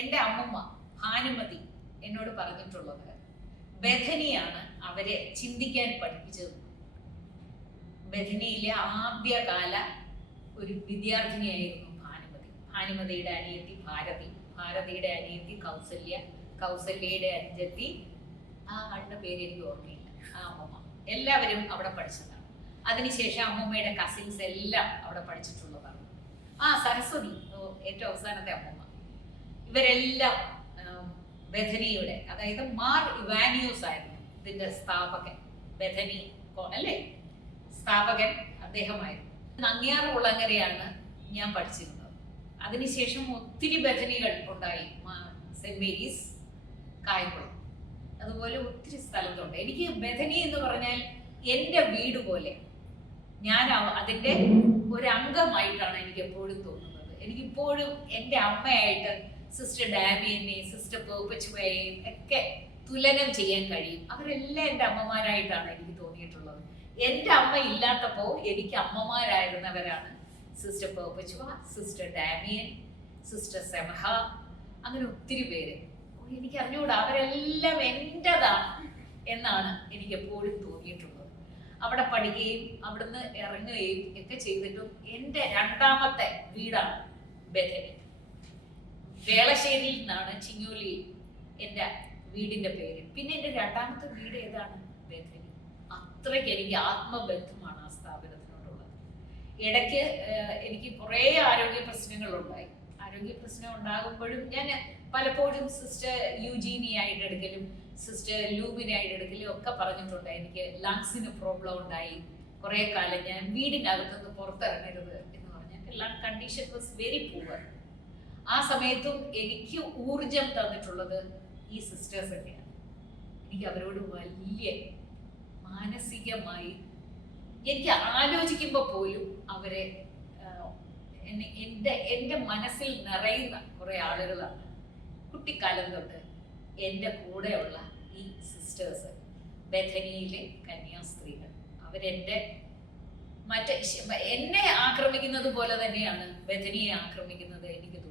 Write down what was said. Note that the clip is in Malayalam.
എൻ്റെ അമ്മമ്മ ഭാനുമതി എന്നോട് പറഞ്ഞിട്ടുള്ളത് ബഥനിയാണ് അവരെ ചിന്തിക്കാൻ പഠിപ്പിച്ചത്. ബഥനിയിലെ ആദ്യകാല ഒരു വിദ്യാർത്ഥിനിയായിരുന്നു ഭാനുമതിയുടെ അനിയത്തി ഭാരതിയുടെ അനിയത്തി കൗസല്യയുടെ അനുജത്തി, ആ ആളുടെ പേര് എനിക്ക് ഓർമ്മയില്ല, ആ അമ്മമ്മ. എല്ലാവരും അവിടെ പഠിച്ചതാണ്. അതിനുശേഷം അമ്മമ്മയുടെ കസിൻസ് എല്ലാം അവിടെ പഠിച്ചിട്ടുള്ളതാണ്. സരസ്വതി ഏറ്റവും അവസാനത്തെ അമ്മമ്മ. ഇവരെല്ലാം ബഥനിയുടെ, അതായത് മാർ ഇവാനിയോസ് ആയിരുന്നു ഇതിന്റെ സ്ഥാപകൻ. ബഥനി അല്ലേ, സ്ഥാപകൻ അദ്ദേഹമായിരുന്നു. നങ്ങ്യാർകുളങ്ങരയാണ് ഞാൻ പഠിച്ചിരുന്നത്. അതിനുശേഷം ഒത്തിരി ബഥനികൾ ഉണ്ടായി, സെന്റ് മേരീസ്, കായംകുളം, അതുപോലെ ഒത്തിരി സ്ഥലത്തുണ്ട്. എനിക്ക് ബഥനി എന്ന് പറഞ്ഞാൽ എൻ്റെ വീട് പോലെ, ഞാൻ അതിൻ്റെ ഒരു അംഗമായിട്ടാണ് എനിക്ക് എപ്പോഴും തോന്നുന്നത്. എനിക്കിപ്പോഴും എൻ്റെ അമ്മയായിട്ട് സിസ്റ്റർ ഡാമിയനെയും സിസ്റ്റർ പെർപ്പച്ചുവയെയും ഒക്കെ തുലനം ചെയ്യാൻ കഴിയും. അവരെല്ലാം എൻ്റെ അമ്മമാരായിട്ടാണ് എനിക്ക് തോന്നിയിട്ടുള്ളത്. എൻ്റെ അമ്മ ഇല്ലാത്തപ്പോൾ എനിക്ക് അമ്മമാരായിരുന്നവരാണ് സിസ്റ്റർ പെർപ്പച്ചുവ, സിസ്റ്റർ ഡാമിയൻ, സിസ്റ്റർ സെമഹ, അങ്ങനെ ഒത്തിരി പേര്. എനിക്ക് അറിഞ്ഞുകൂടാ, അവരെല്ലാം എൻ്റെതാണ് എന്നാണ് എനിക്ക് എപ്പോഴും തോന്നിയിട്ടുള്ളത്. അവിടെ പഠിക്കുകയും അവിടുന്ന് ഇറങ്ങുകയും ഒക്കെ ചെയ്തിട്ടും എൻ്റെ രണ്ടാമത്തെ വീടാണ് ബഥനി. വേളശ്ശേരിയിൽ നിന്നാണ് ചിങ്ങോലി എൻ്റെ വീടിൻ്റെ പേര്. പിന്നെ എൻ്റെ രണ്ടാമത്തെ വീട് ഏതാണ്? ബഥനി. അത്രയ്ക്ക് എനിക്ക് ആത്മബന്ധമാണ് ആ സ്ഥാപനത്തിനോടുള്ളത്. ഇടയ്ക്ക് എനിക്ക് കുറേ ആരോഗ്യ പ്രശ്നങ്ങളുണ്ടായി. ആരോഗ്യ പ്രശ്നം ഉണ്ടാകുമ്പോഴും ഞാൻ പലപ്പോഴും സിസ്റ്റർ യൂജീനിയായിട്ട് എടുക്കലും സിസ്റ്റർ ലൂബിനായിട്ട് എടുക്കലും ഒക്കെ പറഞ്ഞിട്ടുണ്ട്. എനിക്ക് ലങ്സിന് പ്രോബ്ലം ഉണ്ടായി, കുറേ കാലം ഞാൻ വീടിനകത്തുനിന്ന് പുറത്തിറങ്ങരുത് എന്ന് പറഞ്ഞാൽ lung condition was very poor. ആ സമയത്തും എനിക്ക് ഊർജം തന്നിട്ടുള്ളത് ഈ സിസ്റ്റേഴ്സ് തന്നെയാണ്. എനിക്ക് അവരോട് വലിയ മാനസികമായി, എനിക്ക് ആലോചിക്കുമ്പോൾ പോലും അവരെ എൻ്റെ മനസ്സിൽ നിറയുന്ന കുറേ ആളുകളാണ്. കുട്ടിക്കാലം തൊട്ട് എൻ്റെ കൂടെയുള്ള ഈ സിസ്റ്റേഴ്സ്, ബഥനിയിലെ കന്യാസ്ത്രീകൾ, അവരെൻ്റെ എന്നെ ആക്രമിക്കുന്നത് പോലെ തന്നെയാണ് ബഥനിയെ ആക്രമിക്കുന്നത് എനിക്ക് തോന്നുന്നത്.